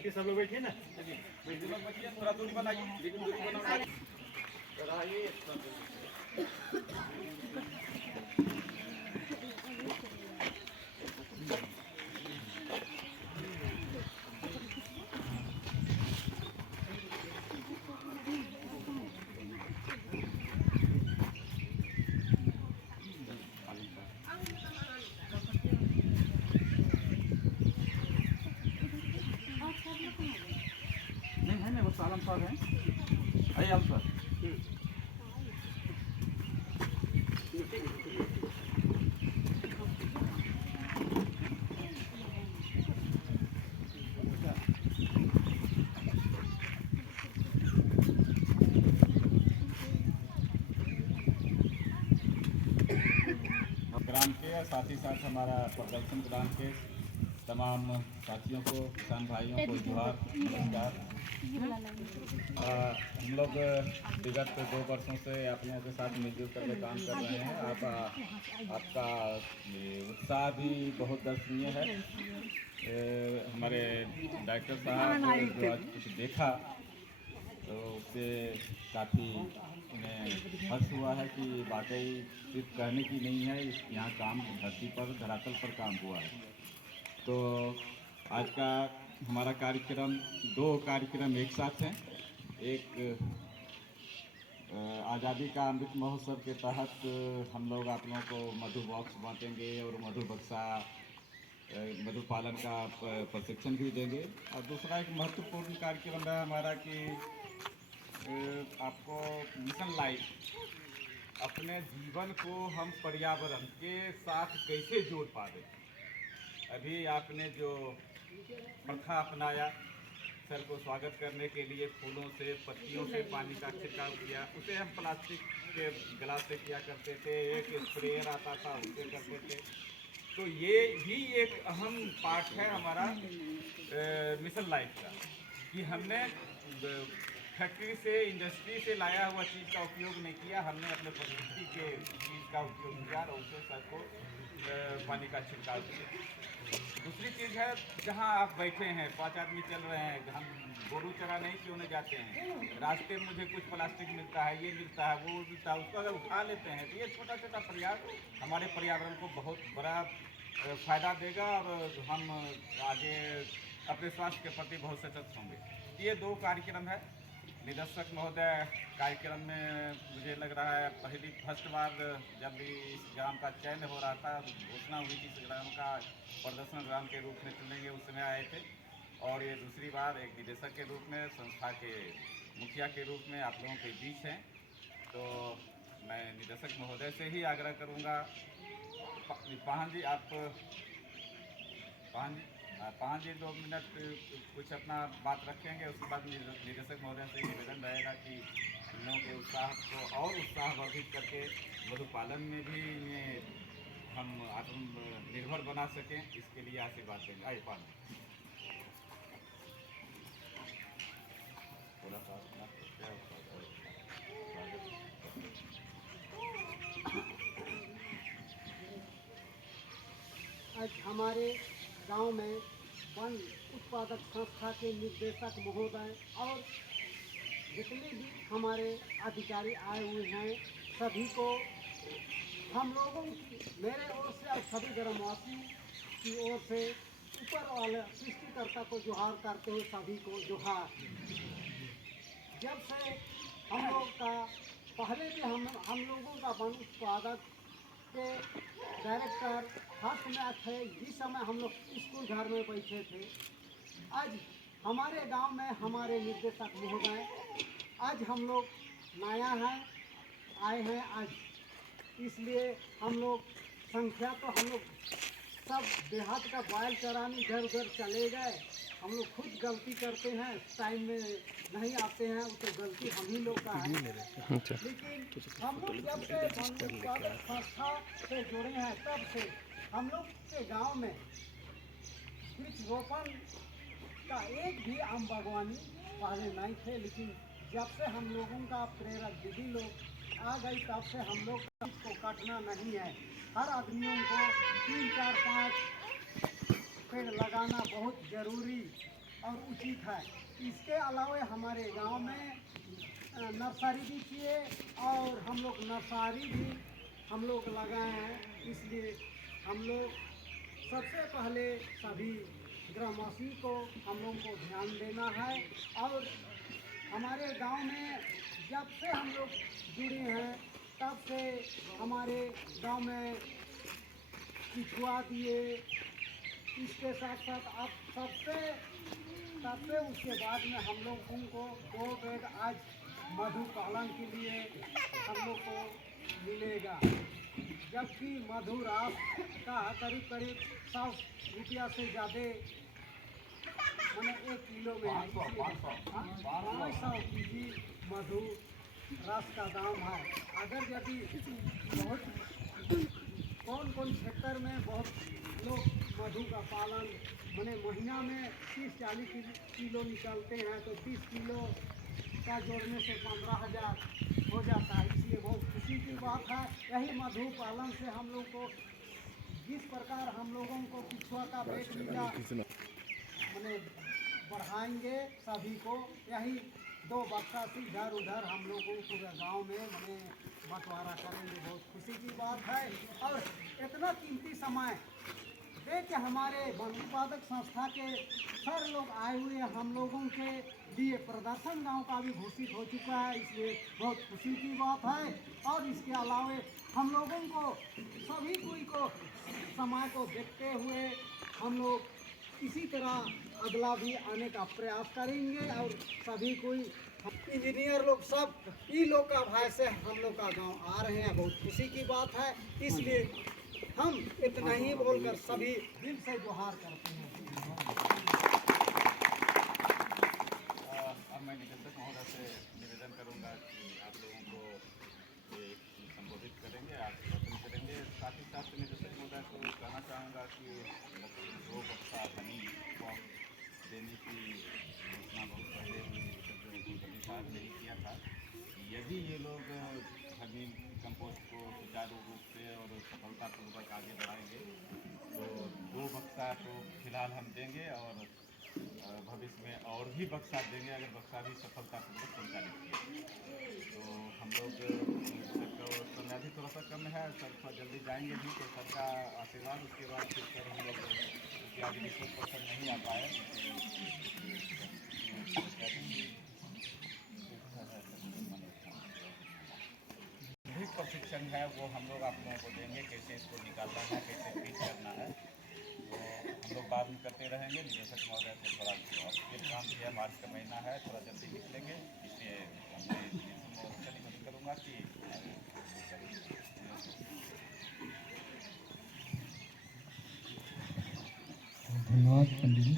बैठिए, सब लोग बैठिए ना, बैठिए, थोड़ा दूरी बनाइए, लेकिन दूरी बनाइए। नहीं है ना, वो सालम साहब हैं, आइए आप सर। ग्राम के साथ ही साथ हमारा प्रदर्शन ग्राम के तमाम साथियों को, किसान भाइयों को जोहार, नमस्कार। हम लोग विगत 2 वर्षों से आप लोगों के साथ मिलजुल करके काम कर रहे हैं। आपका उत्साह भी बहुत दर्शनीय है। हमारे डायरेक्टर साहब जो आज कुछ देखा तो उससे काफ़ी उन्हें हर्ष हुआ है कि वाकई सिर्फ कहने की नहीं है, यहाँ काम धरती पर, धरातल पर काम हुआ है। तो आज का हमारा कार्यक्रम, 2 कार्यक्रम एक साथ हैं। एक आज़ादी का अमृत महोत्सव के तहत हम लोग आप लोगों को मधु बॉक्स बांटेंगे और मधु बक्सा, मधु पालन का प्रशिक्षण भी देंगे। और दूसरा एक महत्वपूर्ण कार्यक्रम है हमारा कि आपको मिशन लाइफ, अपने जीवन को हम पर्यावरण के साथ कैसे जोड़ पाए। अभी आपने जो प्रथा अपनाया, सर को स्वागत करने के लिए फूलों से, पत्तियों से पानी का छिड़काव किया, उसे हम प्लास्टिक के गिलास से किया करते थे, एक स्प्रेयर आता था उससे करते थे। तो ये भी एक अहम पार्ट है हमारा मिशन लाइफ का, कि हमने फैक्ट्री से, इंडस्ट्री से लाया हुआ चीज़ का उपयोग नहीं किया, हमने अपने प्रकृति के चीज़ का उपयोग किया और उससे सर को पानी का छिड़काव किया। दूसरी चीज़ है, जहाँ आप बैठे हैं, 5 आदमी चल रहे हैं, हम गोरू चरा नहीं क्यों जाते हैं, रास्ते में मुझे कुछ प्लास्टिक मिलता है, ये मिलता है, वो मिलता है, उसको अगर उठा लेते हैं तो ये छोटा छोटा प्रयास हमारे पर्यावरण को बहुत बड़ा फ़ायदा देगा और हम आगे अपने स्वास्थ्य के प्रति बहुत सचेत होंगे। ये 2 कार्यक्रम है। निदेशक महोदय कार्यक्रम में मुझे लग रहा है फर्स्ट बार जब भी इस ग्राम का चयन हो रहा था, घोषणा हुई कि इस ग्राम का प्रदर्शन ग्राम के रूप में चुनेंगे, उस समय आए थे। और ये दूसरी बार एक निदेशक के रूप में, संस्था के मुखिया के रूप में आप लोगों के बीच हैं। तो मैं निदेशक महोदय से ही आग्रह करूँगा, पाहन जी आप, पाँच जी 2 मिनट कुछ अपना बात रखेंगे, उसके बाद निदेशक महोदय से निवेदन रहेगा कि इन लोगों के उत्साह को और उत्साहवर्धित करके मधुपालन में भी इन्हें हम आत्मनिर्भर बना सकें, इसके लिए आशीर्वाद देंगे। आइए पान थोड़ा सा आज हमारे गांव में वन उत्पादक संस्था के निदेशक महोदय और जितने भी हमारे अधिकारी आए हुए हैं, सभी को हम लोगों की, मेरे ओर से और सभी ग्रामवासी की ओर से ऊपर वाले सृष्टिकर्ता को जोहार करते हुए सभी को जोहार। जब से हम लोग का पहले भी हम लोगों का वन उत्पादक के डायरेक्टर फर्स्ट में थे, जिस समय हम लोग स्कूल घर में बैठे थे। आज हमारे गांव में हमारे निदेशक महोदय, आज हम लोग नया हैं, आए हैं आज, इसलिए हम लोग संख्या तो हम लोग सब देहात का बैल चराने इधर उधर चले गए। हम लोग खुद गलती करते हैं, टाइम में नहीं आते हैं, तो गलती हम ही लोग का है। लेकिन हम लोग जब से संस्था से जुड़े हैं, तब से हम लोग के गांव में वृक्षरोपण का एक भी आम बागवानी पहले नहीं थे, लेकिन जब से हम लोगों का प्रेरक दीदी लोग आ गई, तब से हम लोग को काटना नहीं है। हर आदमियों को 3, 4, 5 पेड़ लगाना बहुत ज़रूरी और उचित है। इसके अलावा हमारे गांव में नर्सरी भी किए और हम लोग नर्सरी भी हम लोग लगाए हैं। इसलिए हम लोग सबसे पहले सभी ग्रामवासी को हम लोगों को ध्यान देना है। और हमारे गांव में जब से हम लोग जुड़े हैं तब से हमारे गांव में पिछुआ दिए, इसके साथ साथ अब सबसे उसके बाद में हम लोग उनको 2 बेड आज मधु पालन के लिए हम लोग को मिलेगा, जबकि मधु रास का करीब 100 रुपया से ज़्यादा मैंने 1 किलो में है, 500 के.जी. मधु रस का दाम है। अगर यदि बहुत कौन क्षेत्र में बहुत लोग मधु का पालन मैंने महीना में 30-40 किलो निकालते हैं, तो 30 किलो का जोड़ने से 15,000 हो जाता है। इसलिए बहुत खुशी की बात है। यही मधु पालन से हम लोग को जिस प्रकार हम लोगों को पिछुआ का पेट मिला मैंने बढ़ाएंगे सभी को। यही 2 बक्सा से इधर उधर हम लोगों पूरे गांव में मैंने बंटवारा करेंगे। बहुत खुशी की बात है। और इतना कीमती समय दे के हमारे वन उत्पादक संस्था के सर लोग आए हुए हैं, हम लोगों के लिए प्रदर्शन गांव का भी घोषित हो चुका है। इसलिए बहुत खुशी की बात है। और इसके अलावा हम लोगों को सभी कोई को समय को देखते हुए हम लोग इसी तरह अगला भी आने का प्रयास करेंगे। और सभी कोई इंजीनियर लोग सब ई लोग का भाई से हम लोग का गांव आ रहे हैं, बहुत खुशी की बात है। इसलिए हम इतना ही बोलकर सभी दिल से जोहार करते हैं। अब मैं निदेशक महोदय से निवेदन करूंगा कि आप लोगों को ये संबोधित करेंगे, आप वचन करेंगे। साथ ही साथ निदेशक महोदय को कहना चाहूँगा कि 2 बक्सा हनी कॉम्प देने की घोषणा बहुत पहले ही मोदी साहब ने ही किया था। यदि ये लोग हनी कंपोस्ट को सुचारू रूप से और सफलतापूर्वक आगे बढ़ाएंगे तो 2 बक्सा तो फिलहाल हम देंगे और भविष्य में और भी बक्सा देंगे अगर बक्सा भी सफलतापूर्वक संचालित किए। तो हम लोग को समय भी थोड़ा सा कम है, सर थोड़ा जल्दी जाएंगे भी, तो सर का आशीर्वाद उसके बाद फिर सर हम लोग क्योंकि आज 100% नहीं आ पाए प्रशिक्षण है वो हम लोग आप लोगों को देंगे, कैसे इसको निकालना है, कैसे पीस करना है, तो हम लोग बाद में करते रहेंगे। निदेशक महोदय को थोड़ा फिर काम भी है, मार्च का महीना है, थोड़ा जल्दी निकलेंगे, इसलिए मैं निदेशक महोदय से निवेदन करूँगा कि धन्यवाद पंडित जी।